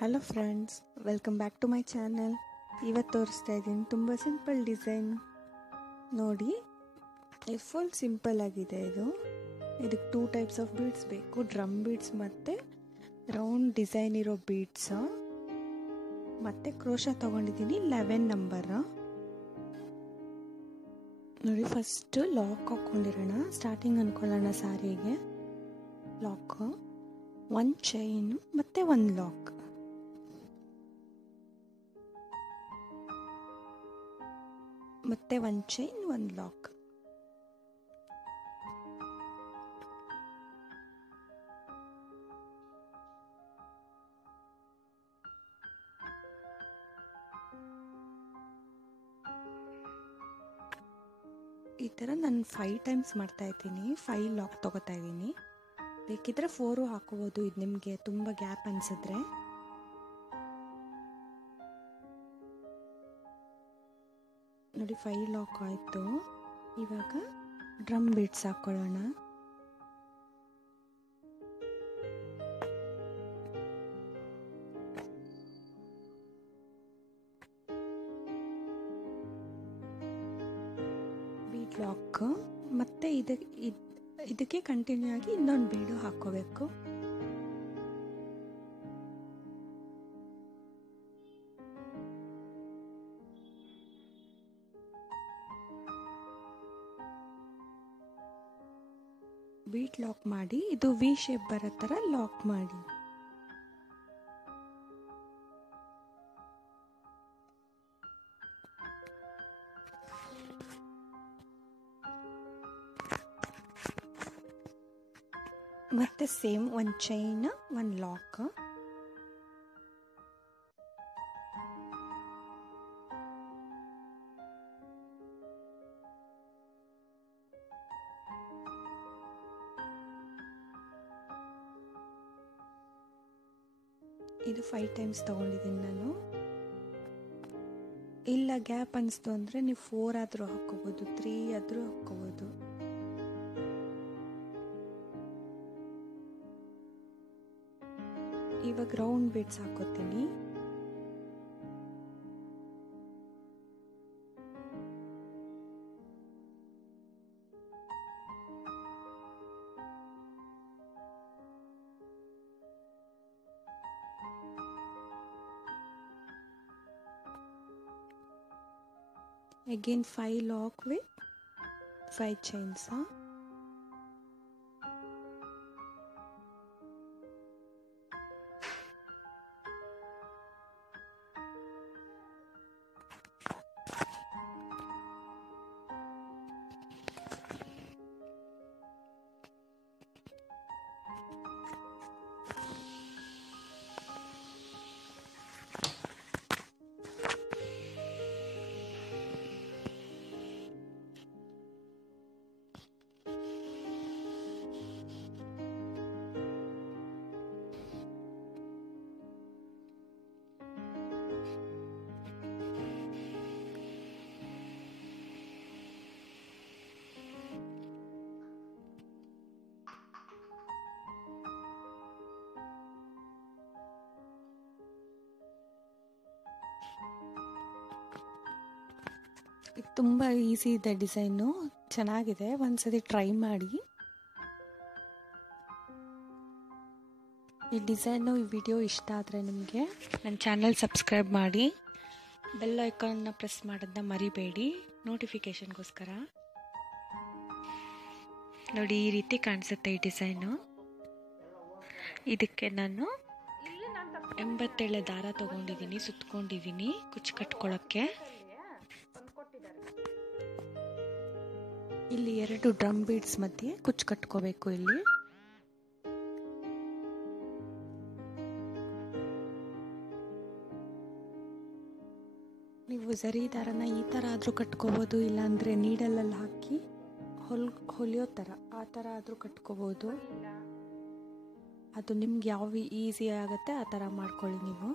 Hello friends, welcome back to my channel. ಇವತ್ತು ತೋರಿಸ್ತಾ ಇದ್ದೀನಿ ತುಂಬ ಸಿಂಪಲ್ ಡಿಸೈನ್. ನೋಡಿ, ಇದು ಫುಲ್ ಸಿಂಪಲ್ ಆಗಿದೆ. ಇದಕ್ಕೆ 2 ಟೈಪ್ಸ್ ಆಫ್ ಬೀಡ್ಸ್ ಬೇಕು, ಡ್ರಮ್ ಬೀಡ್ಸ್ ಮತ್ತು ರೌಂಡ್ ಡಿಸೈನ್ ಇರೋ ಬೀಡ್ಸ್. ಮತ್ತು ಕ್ರೋಶಾ ತೊಗೊಂಡಿದ್ದೀನಿ 11 ನಂಬರ್. ನೋಡಿ, ಫಸ್ಟು ಲಾಕ್ ಹಾಕ್ಕೊಂಡಿರೋಣ. ಸ್ಟಾರ್ಟಿಂಗ್ ಅಂದ್ಕೊಳ್ಳೋಣ ಸಾರಿಗೆ. ಲಾಕ್, 1 ಚೈನು ಮತ್ತು 1 ಲಾಕ್. ಮತ್ತೆ 1 ಚೈನ್ 1 ಲಾಕ್. ಈ ಥರ ನಾನು 5 ಟೈಮ್ಸ್ ಮಾಡ್ತಾ ಇದ್ದೀನಿ. 5 ಲಾಕ್ ತೊಗೋತಾ ಇದ್ದೀನಿ. ಬೇಕಿದ್ರೆ 4 ಹಾಕೋಬೋದು, ಇದು ನಿಮಗೆ ತುಂಬ ಗ್ಯಾಪ್ ಅನಿಸಿದ್ರೆ. ನೋಡಿ, 5 ಲಾಕ್ ಆಯಿತು. ಇವಾಗ ಡ್ರಮ್ ಬೀಡ್ಸ್ ಹಾಕ್ಕೊಳ್ಳೋಣ. ಬೀಡ್ ಲಾಕ್ ಮತ್ತೆ ಇದಕ್ಕೆ ಕಂಟಿನ್ಯೂ ಆಗಿ ಇನ್ನೊಂದು ಬೀಡು ಹಾಕೋಬೇಕು. ಬೀಟ್ ಲಾಕ್ ಮಾಡಿ, ಇದು ವಿ ಶೇಪ್ ಬರೋ ಥರ ಲಾಕ್ ಮಾಡಿ. ಮತ್ತೆ ಸೇಮ್ 1 ಚೈನ್ 1 ಲಾಕ್. ಇದು 5 ಟೈಮ್ಸ್ ತಗೊಂಡಿದ್ದೀನಿ ನಾನು. ಇಲ್ಲ ಗ್ಯಾಪ್ ಅನಿಸ್ತು ಅಂದರೆ ನೀವು 4 ಆದರೂ ಹಾಕ್ಕೋಬೋದು, 3 ಆದರೂ ಹಾಕ್ಕೋಬೋದು. ಇವಾಗ ರೌಂಡ್ ಬೀಡ್ಸ್ ಹಾಕೋತೀನಿ. Again 5 lock with 5 chains. ಇದು ತುಂಬ ಈಸಿ ಇದೆ, ಡಿಸೈನು ಚೆನ್ನಾಗಿದೆ. ಒಂದ್ಸತಿ ಟ್ರೈ ಮಾಡಿ. ಈ ಡಿಸೈನು, ಈ ವಿಡಿಯೋ ಇಷ್ಟ ಆದರೆ ನಿಮಗೆ ನನ್ನ ಚಾನಲ್ ಸಬ್ಸ್ಕ್ರೈಬ್ ಮಾಡಿ, ಬೆಲ್ ಐಕಾನ್ನ ಪ್ರೆಸ್ ಮಾಡೋದನ್ನ ಮರಿಬೇಡಿ ನೋಟಿಫಿಕೇಷನ್ಗೋಸ್ಕರ. ನೋಡಿ, ಈ ರೀತಿ ಕಾಣಿಸುತ್ತೆ ಈ ಡಿಸೈನು. ಇದಕ್ಕೆ ನಾನು 87 ದಾರ ತೊಗೊಂಡಿದ್ದೀನಿ, ಸುತ್ಕೊಂಡಿದ್ದೀನಿ ಕುಚ್ಚು ಕಟ್ಕೊಳ್ಳೋಕ್ಕೆ. ಇಲ್ಲಿ 2 ಡ್ರಮ್ ಬೀಡ್ಸ್ ಮಧ್ಯೆ ಕುಚ್ಚು ಕಟ್ಕೋಬೇಕು. ಇಲ್ಲಿ ನೀವು ಝರಿ ದಾರನ ಈ ಥರ ಆದರೂ ಕಟ್ಕೋಬೋದು, ಇಲ್ಲಾಂದರೆ ನೀಡಲಲ್ಲಿ ಹಾಕಿ ಹೊಲಿಯೋ ಥರ ಆ ಥರ ಆದರೂ ಕಟ್ಕೋಬೋದು. ಅದು ನಿಮ್ಗೆ ಯಾವ ಈಸಿ ಆಗುತ್ತೆ ಆ ಥರ ಮಾಡ್ಕೊಳ್ಳಿ ನೀವು.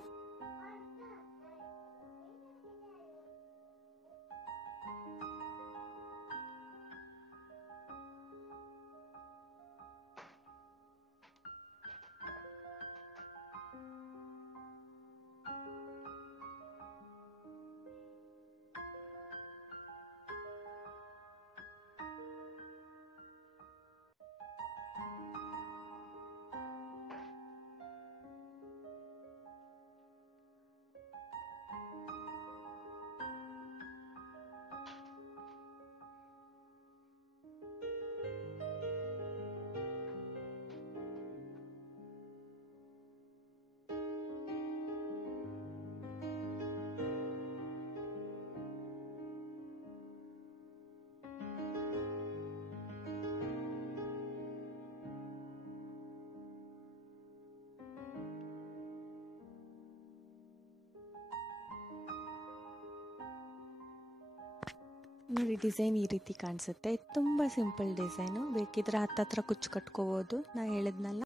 ನೋಡಿ ಡಿಸೈನ್ ಈ ರೀತಿ ಕಾಣಿಸುತ್ತೆ. ತುಂಬ ಸಿಂಪಲ್ ಡಿಸೈನು. ಬೇಕಿದ್ರೆ ಹತ್ತತ್ರ ಕುಚ್ಚು ಕಟ್ಕೋಬೋದು, ನಾ ಹೇಳಿದ್ನಲ್ಲ.